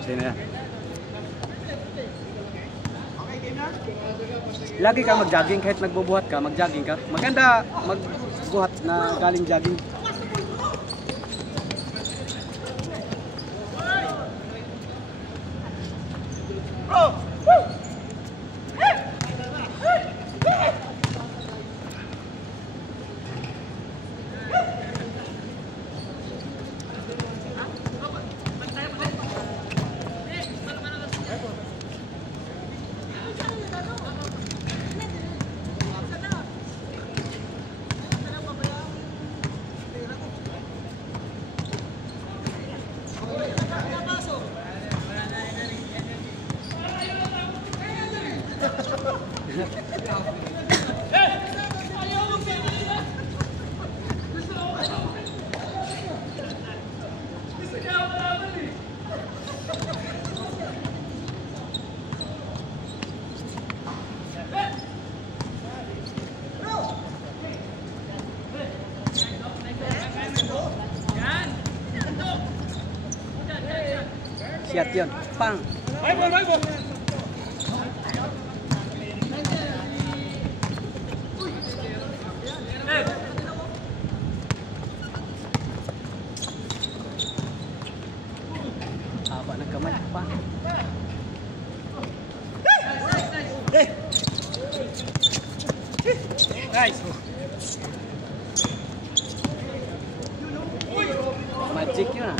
Sino yan? Lagi ka mag-jogging kahit nagbubuhat ka, mag-jogging ka. Maganda magbuhat na galing jogging. Siat yun. Pang. Haba ng kamay. Pang. Nice. Magic yun ah.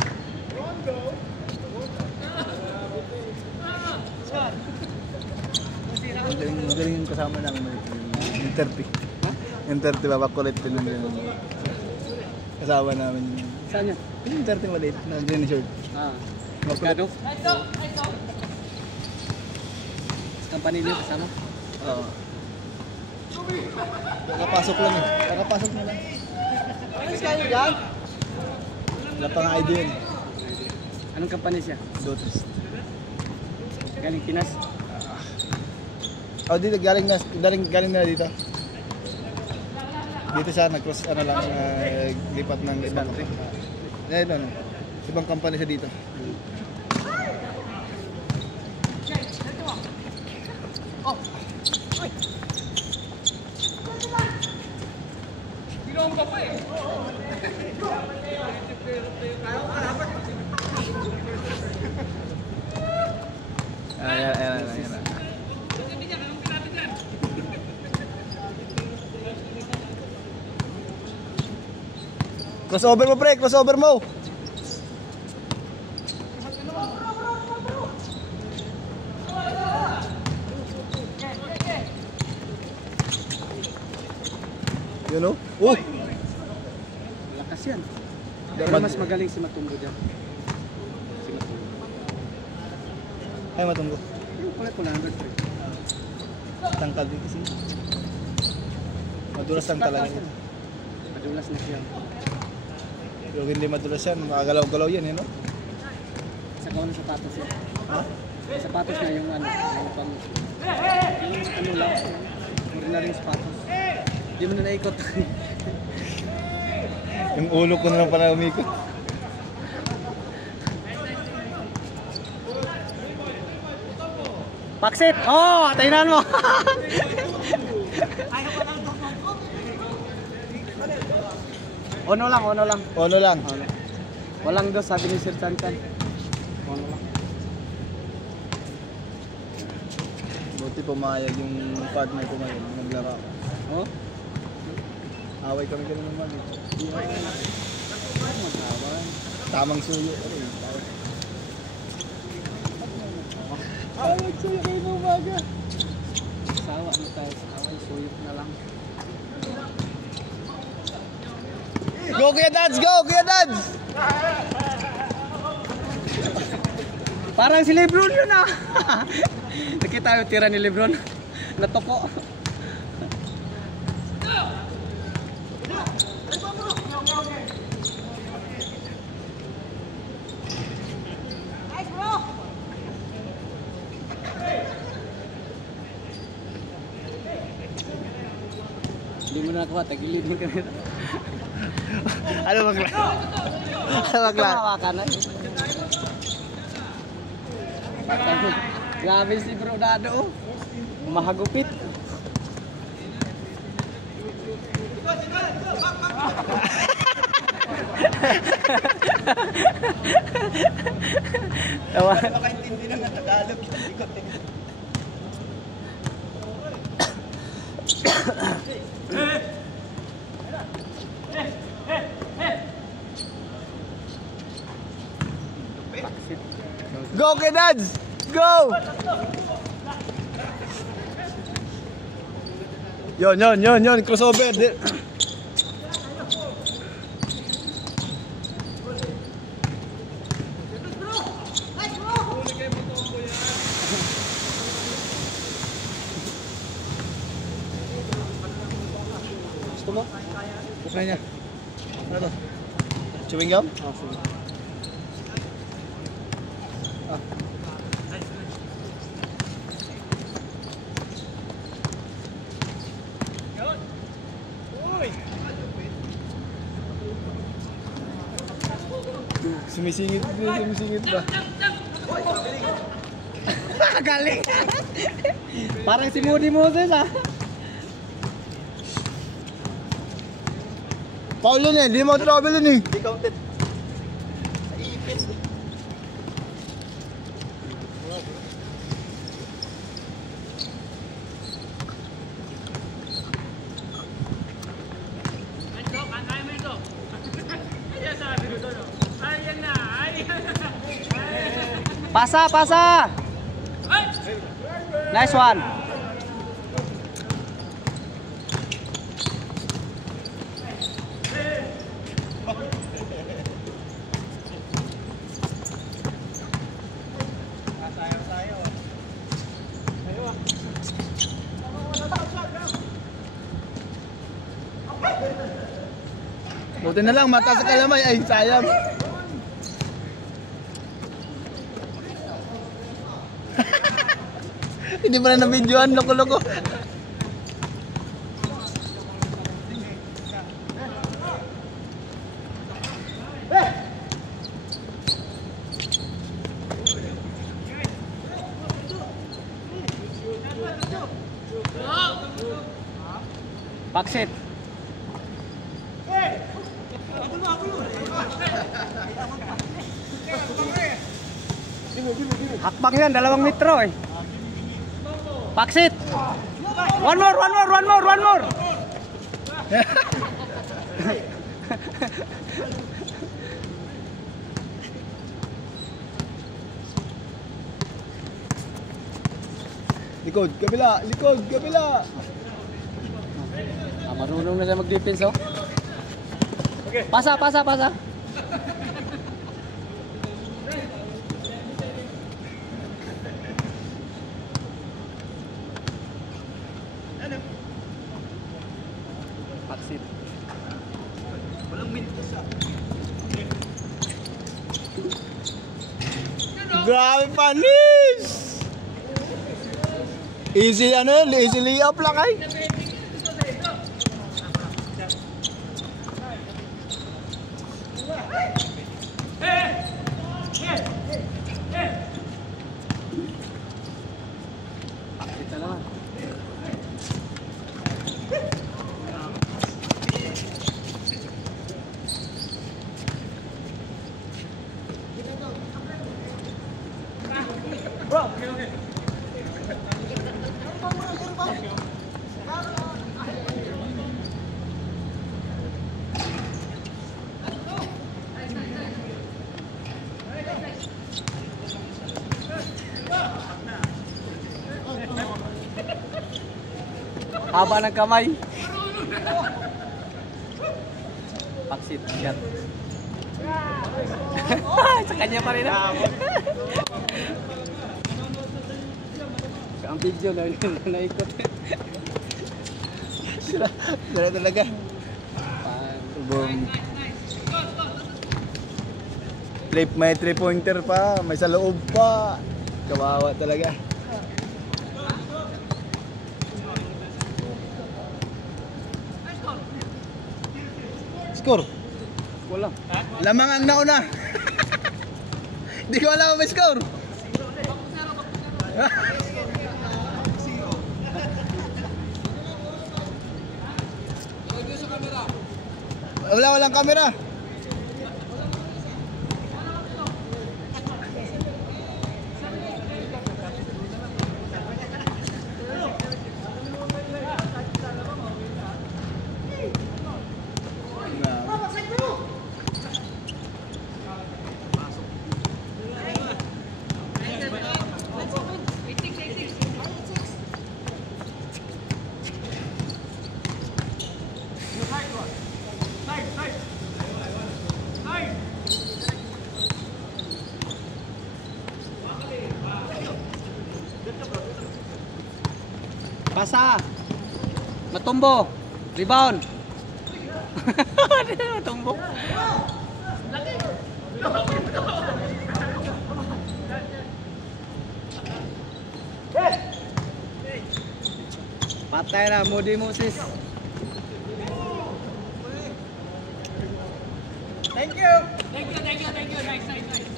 Magaling yung kasama namin yung 30. Yung 30 babakulit din yung kasama namin. Saan yun? Yung 30 maliit na green shirt. Maskado? Company niyo kasama? Oo. Kakapasok lang eh. Kakapasok na lang. Ano kayo dyan? Wala pang ID yun. Anong company siya? Dotres. Galing Pinas? Oh, dito galing na dito. Dito siya nag-cross lang lipat ng ibang company. Ibang company siya dito. Oh. Ginoong ka pa eh. Ayan. Crossover mo, pre! Crossover mo! Yun o? Oh! Lakas yan. Pero mas magaling si Matumbo dyan. Si Matumbo. Ay, Matumbo. Yung pala number 3. Tangkal din kasi. Madulas lang talaga. Madulas na siya. Pero hindi madulas yan, makagalaw-galaw yan, no? Sa kawan ng sapatos yan. Ha? Sapatos na yung ano, yung pang... Yung ano lang, ordinary sapatos. Hindi mo na naikot. Yung ulo ko na lang pala umikot. Paksit! Oh, tayinan mo! Ono lang. Ono lang. Walang dos, sabi ni Sir Chancan. Ono lang. Buti pumayag yung partner ko ngayon, naglaro. Oh? Away kami ganun naman. Mag-away. Tamang suyo. Away suyo kayo na umaga. Sawa na tayo sa away, suyok na lang. Go Kuya Dads! Go Kuya Dads! Parang si Lebron yun ah! Nakita yung tira ni Lebron. Natoko. Hindi mo na nakuha, tagilid mo kanina. Ano magla? Ano magla? Kawawa ka na. Grabe si Bro Dado. Mahagupit. Tawa. Makaintindi lang ang Tagalog. Go, Kedads! Go! Yon, crossover. Gusto mo? Okay niya. Ano to? Chewing gum? Ah, sige. Sumisingit ba? Galing! Parang si Moody Moses ah. Paul yun eh, hindi mo travel yun eh. Hindi counted. Sa ipin. Pasa! Nice one. Buti na lang, mata sa kalamay. Ay, sayang. Hindi pa na na-videoan, loko-loko. Paksit. Hakbang yan, 2 metro eh. Paksit. One more. Likod, kabila. Marunong na siya mag-defense oh. Okay. Pasa. Paksit. Walang mintos ah. Grabe panis! Easy layup lang ay. Paksit na naman. Haba ng kamay. Paksit. Yan. Sa kanya pa rin ah. Ang video na naikot. Sila talaga. Boom. May 3-pointer pa, may sa loob pa. Kawawa talaga. Score. Wala. Lamang ang nauna. Hindi ko alam ang may score. Walang kamera. Pasa. Matumbo. Rebound. Matumbo. Patay na, Moody Moses. Thank you. Nice.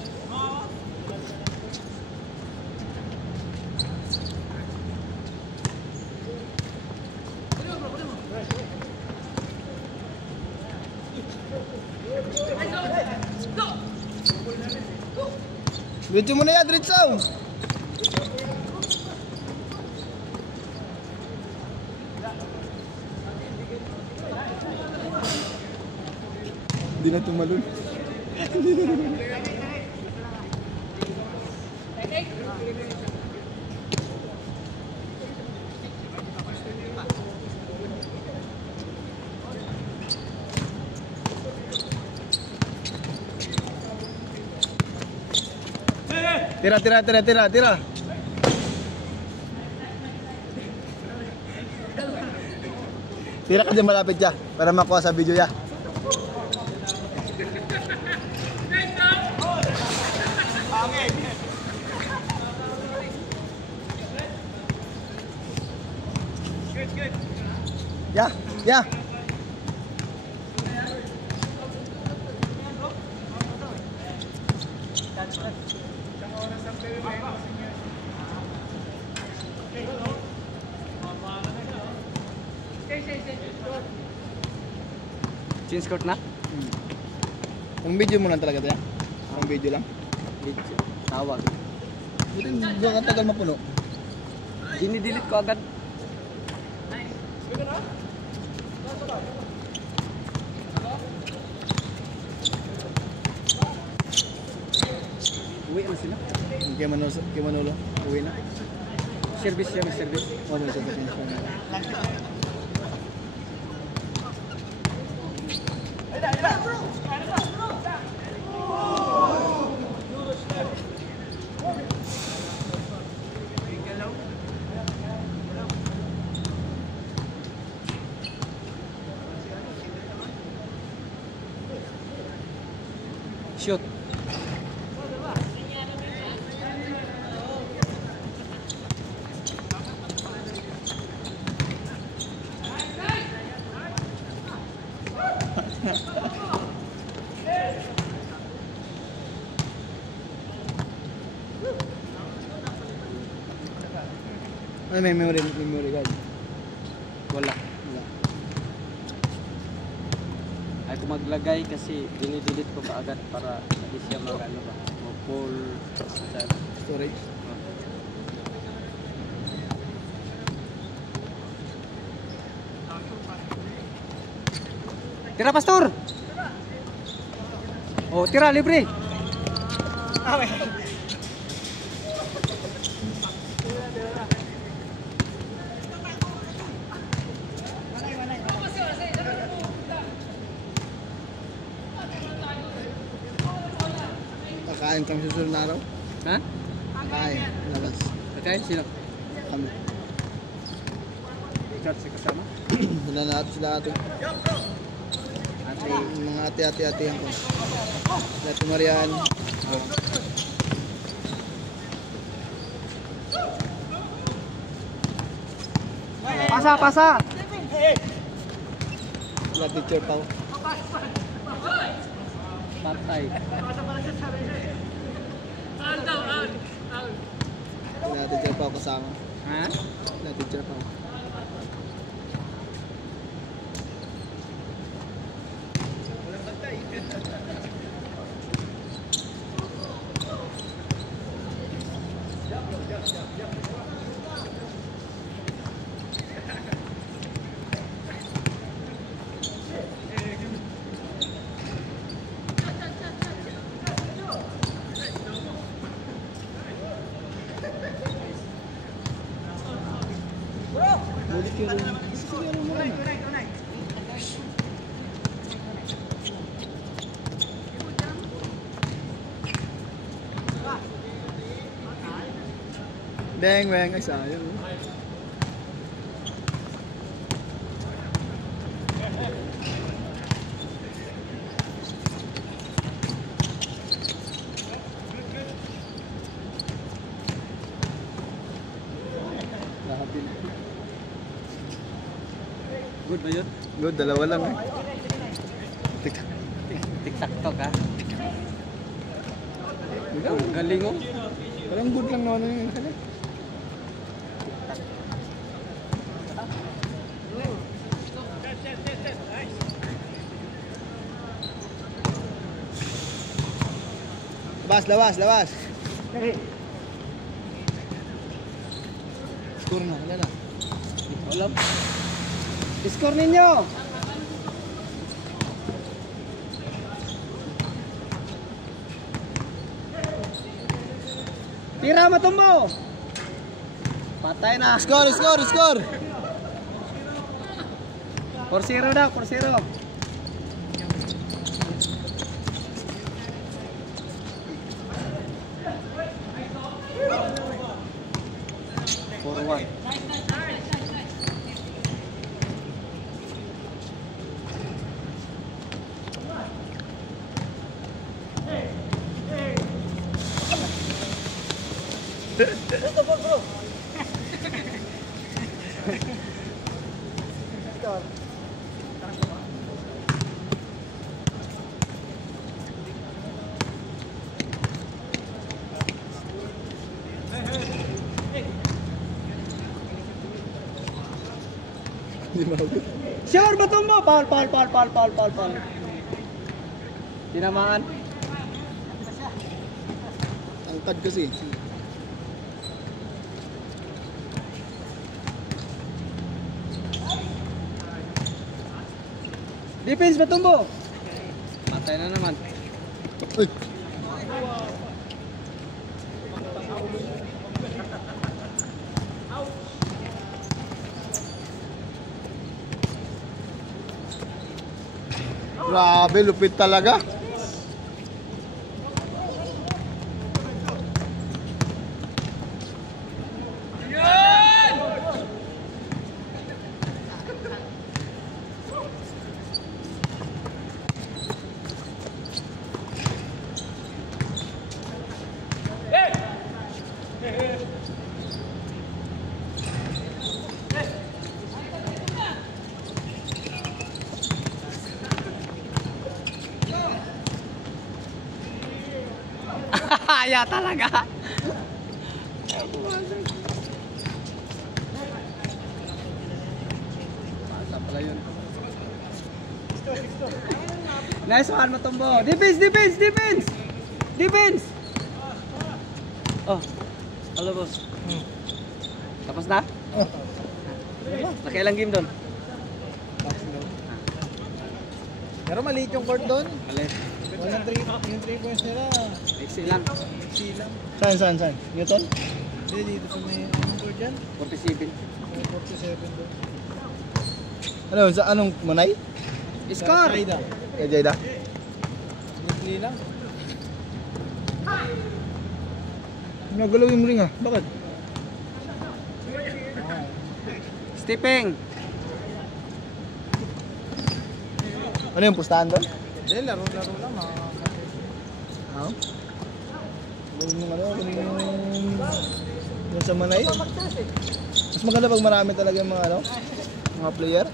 Video mo na yan, Dritsaw. Hindi na tumalun. Tira. Tira ka dyan malapit siya para makuha sa video ya. Ya. Change court na? Ang video mo lang talaga ito ya? Ang video lang? Tawag. Hindi ka tagal mapuno. Dinidelete ko agad. Uwi na sila. Kay Manolo, uwi na. Service siya, may service. Ano sa service? Shoot. Ano may memory guys? Wala. Ay ko maglagay kasi dinidelete ko kaagad para hindi siya mag-ano ba, full Storage. Tira pastor. Oh, tira libre. Kakain kami susunod na araw. Ha? Kakain. Labas. Okay, sino? Kami. Chat si kasama. Wala na ato sila ato. Mga ate-ate yan ko. Si Ate Marian. Pasa. Sila teacher Pao. Patay. Sila teacher Pao. kasama. Ha? Wala, teacher pa ako. Balik yung room. Siguro mo na. Bang, bang. Ay, sayang. Lahat din. Good ba yun? Good, dalawa lang eh. Tik-tak-tok ha? Ang galing oh. Parang good lang naman yung kanya. Labas, labas, labas. Score na, wala na. Wala. Score ninyo! Tira, matumbo! Patay na. Score, score, score! 4-0 na, 4-0. Forward. Hindi mawag. Sure, matumbo! Paul. Tinamaan. Angkad kasi. Defense, matumbo! Patay na naman. Uy! Grabe, lupit talaga. Kaya talaga. Basta pala yun. Nice one, matumbo. Defense! Oh, halo boss. Tapos na? Nakailang game doon? Pero maliit yung court doon. Mali. Yung 3 points nila. Exit lang. Silang. Saan? Newton? Hindi, dito sa may court dyan. 47. 47 doon. Ano, sa anong Manay? Score! Jayda. Kay Jayda? Nagli lang. Nagalaw yung ring ah. Bakit? Stepping. Ano yung pustahan doon? Hindi, laro-laro lang mga kapatid. Oo. Gawin yung ano, gawin yung sa Manay. Mas maganda pag marami talaga yung mga ano, mga player.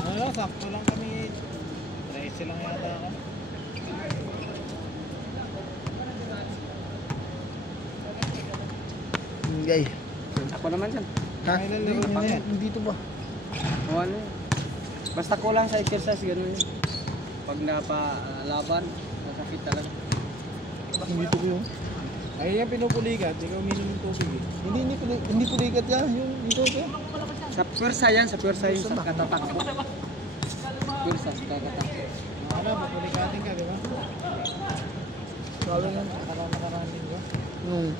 Ano lang, sakto lang kami. 13 lang yata ako. Gay. Ako naman dyan. Ha? Kailan laro niyo na yan? Hindi to ba? O ano yun. Basta kulang sa exercise, gano'n yun. Pag napalaban, masakit talaga. Hindi to ko yun. Ay, yan pinupulikat. Ikaw uminom ng tubig eh. Hindi pulikat yan. Yung dito ko. Sa pwersa yan, sa pwersa yung sa katatak mo. Pwersa sa katatak. Ano, pupulikatin ka, di ba? Sabi nga. Para makaranin ba? Nung.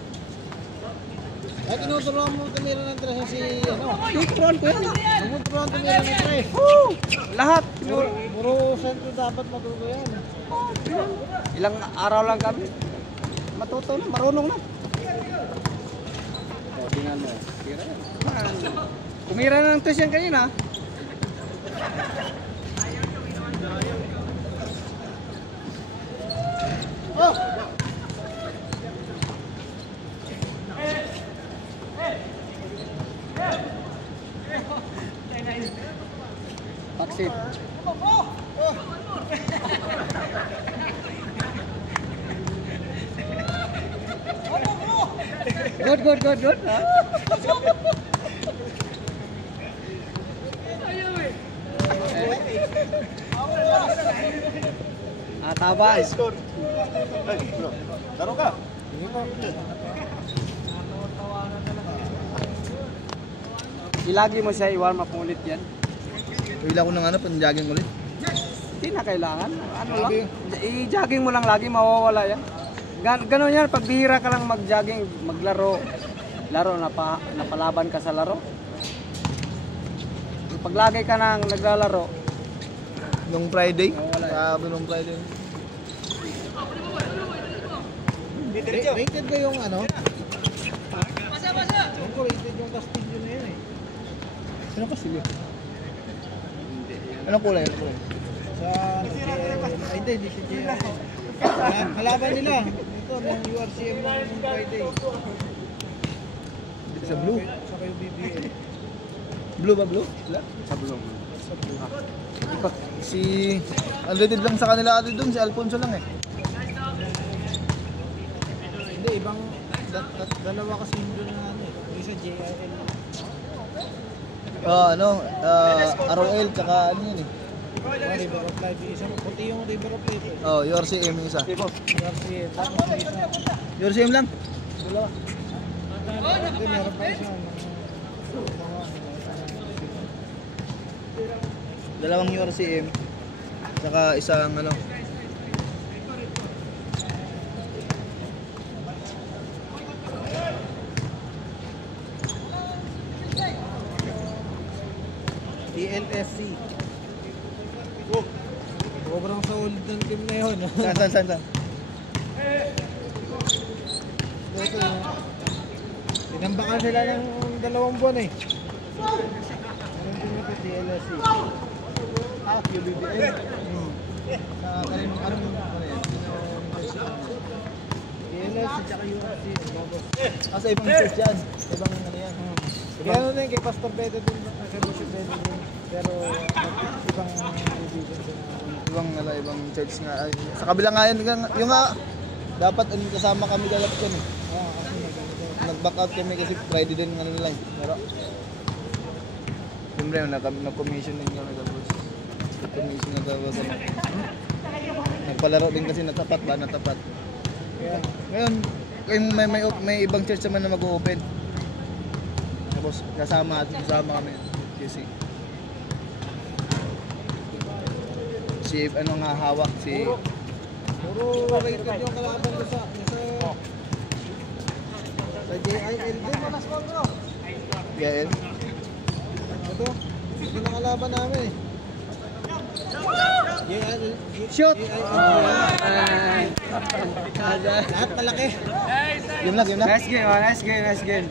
Ay, tinuturuan mo tumira ng tres si ano? Tuturuan ko yan. Tinuturuan tumira ng tres. Woo! Lahat. Puro sentro dapat matuto yan. Ilang araw lang kami. Matuto na, marunong na. O, tingnan mo. Tira yan. Kumira na ng test yan kanina. Taksit. Good. Taba. Laro ka. Ilagi mo siya, i-warm up ulit yan. Pila ko ng ano, pan-jogging ulit. Hindi na kailangan. Ano lang, i-jogging mo lang lagi, mawawala yan. Ganon yan, pag bihira ka lang mag-jogging, maglaro. Napalaban ka sa laro. Pag lagi ka nang naglalaro, Nung Friday. Wala. Sabi nung Friday. Rated ba yung ano? Yung ko rated yung Castillo na yun eh. Ano ka sige? Anong kulay? Anong kulay? Sa ay hindi si JL. Kalaban nila. Ito ng URCM ng Friday. Sa blue. Sa kayo BBL. Blue ba blue? Sila? sa bulong. Ikot. Si unrated lang sa kanila ate doon, si Alfonso lang eh. Hindi, ibang dalawa kasi yun doon na ano eh. Yung isa JIL. ROL tsaka ano yun eh. River of Life. Isang puti yung River of Life eh. Oh, URCM yung isa. URCM. Tapos yung isa. URCM lang? Dalawa. Hindi, meron pa isa. Dalawang URCM. Tsaka isang ano. TLSC. Sobrang solid ng team na yun. Saan? Ito yung tinambakan sila ng 2 buwan eh. Anong team ito? TLSC. QBBL. Sa kanin ano yan? TLSC tsaka UFC. Sa ibang church yan. Ibang ano yan. Kaya ano din kay Pastor Beto din. Kay Bishop Beto din. Pero ibang division din. Ibang church nga. Ay, sa kabila nga yan, yung nga, dapat kasama kami galap ko eh. Kasi Nag-back out kami kasi Friday din ng ano nila eh. Pero, siyempre, nag-commission din kami tapos. Commission na tapos. Nagpalaro din kasi natapat ba? Natapat. kaya Ngayon, may ibang church naman na mag-open. Tapos, kasama kami. Kasi, si ano nga hawak, si... puro rated yung kalaban ko sa JIL din. Gael. Ito, yung nakalaban namin eh. Shoot! Lahat malaki. Yun lang. Nice game.